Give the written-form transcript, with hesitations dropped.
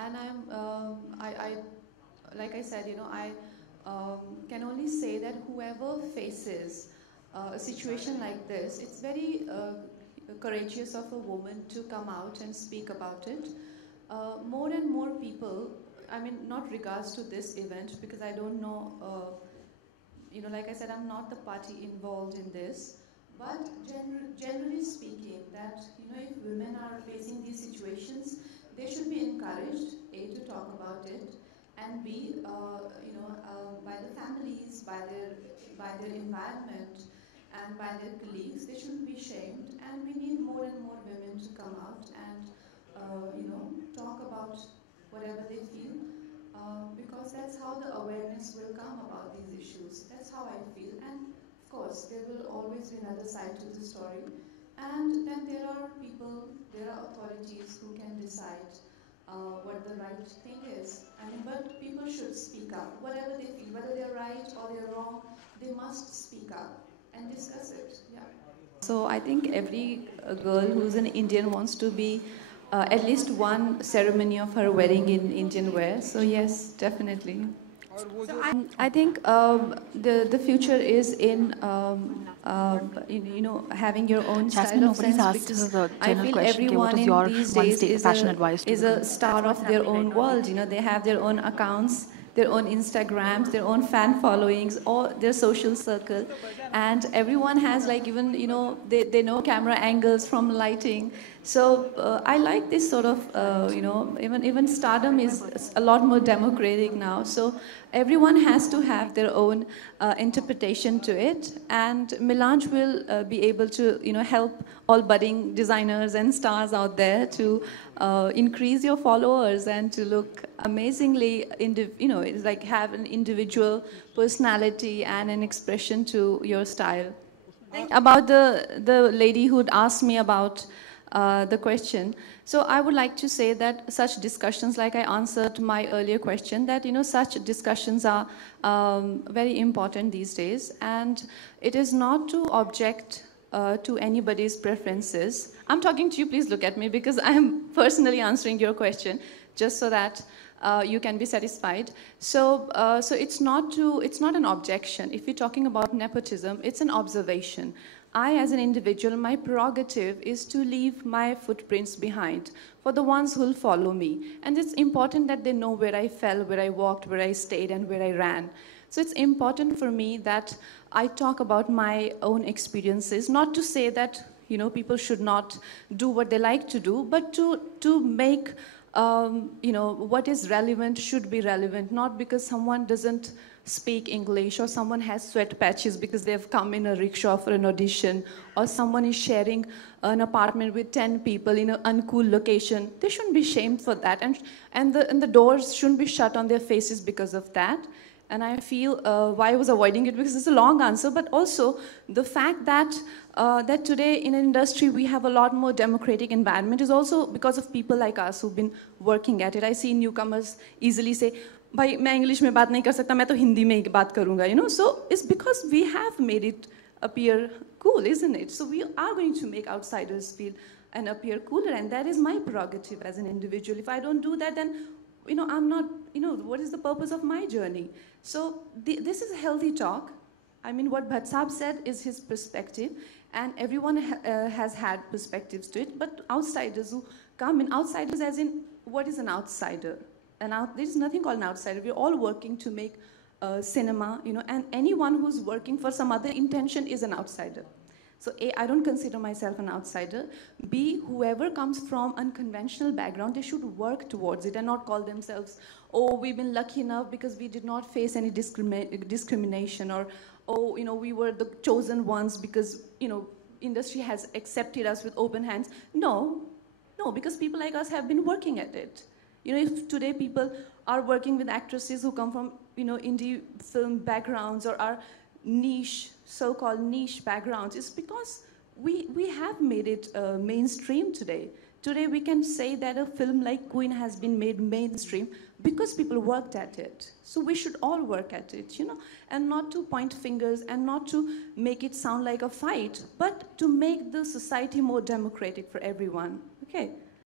And like I said, I can only say that whoever faces a situation like this, it's very courageous of a woman to come out and speak about it. More and more people, I mean, not regards to this event, because I don't know, like I said, I'm not the party involved in this, but generally speaking, that, if women are facing these situations, they should be encouraged, A, to talk about it, and B, by the families, by their environment, and by their colleagues. They shouldn't be shamed, and we need more and more women to come out and, talk about whatever they feel, because that's how the awareness will come about these issues. That's how I feel. And of course, there will always be another side to the story. And then there are people, there are authorities who can decide what the right thing is. I mean, but people should speak up, whatever they feel, whether they're right or they're wrong, they must speak up and discuss it. Yeah. So I think every girl who's an Indian wants to be at least one ceremony of her wedding in Indian wear. So yes, definitely. So I think the future is in having your own Jasmine, style of sense, because I feel everyone in these days is a star of their own world. They have their own accounts, their own Instagrams, their own fan followings, or their social circle, and everyone has, like, even they know camera angles from lighting. So I like this sort of even stardom is a lot more democratic now. So everyone has to have their own interpretation to it, and Melange will be able to help all budding designers and stars out there to increase your followers and to look amazingly, it's like have an individual personality and an expression to your style. About the lady who'd asked me about the question. So I would like to say that such discussions, like I answered my earlier question, that such discussions are very important these days, and it is not to object to anybody's preferences. I'm talking to you, please look at me, because I'm personally answering your question, just so that you can be satisfied. So it's not an objection. If you're talking about nepotism, it's an observation. I, as an individual, my prerogative is to leave my footprints behind for the ones who'll follow me. And it's important that they know where I fell, where I walked, where I stayed, and where I ran. So it's important for me that I talk about my own experiences, not to say that people should not do what they like to do, but to make what is relevant should be relevant, not because someone doesn't speak English, or someone has sweat patches because they've come in a rickshaw for an audition, or someone is sharing an apartment with 10 people in an uncool location. They shouldn't be shamed for that, and the doors shouldn't be shut on their faces because of that. And I feel why I was avoiding it, because it's a long answer, but also the fact that that today in an industry we have a lot more democratic environment is also because of people like us who've been working at it. I see newcomers easily say, भाई मैं English में बात नहीं कर सकता, मैं तो हिंदी में ही बात करूँगा, So it's because we have made it appear cool, isn't it? So we are going to make outsiders feel and appear cooler, and that is my prerogative as an individual. If I don't do that, then I'm not, what is the purpose of my journey? So this is a healthy talk. I mean, what Bhatt Saab said is his perspective, and everyone has had perspectives to it, but outsiders who come in, outsiders as in, what is an outsider? There's nothing called an outsider. We're all working to make cinema, and anyone who's working for some other intention is an outsider. So A, I don't consider myself an outsider. B, whoever comes from unconventional background, they should work towards it and not call themselves, oh, we've been lucky enough because we did not face any discrimination, or, oh, we were the chosen ones because, industry has accepted us with open hands. No, because people like us have been working at it. If today people are working with actresses who come from, indie film backgrounds or are niche, so-called niche backgrounds, it's because we have made it mainstream today. Today we can say that a film like Queen has been made mainstream because people worked at it. So we should all work at it, and not to point fingers and not to make it sound like a fight, but to make the society more democratic for everyone. Okay.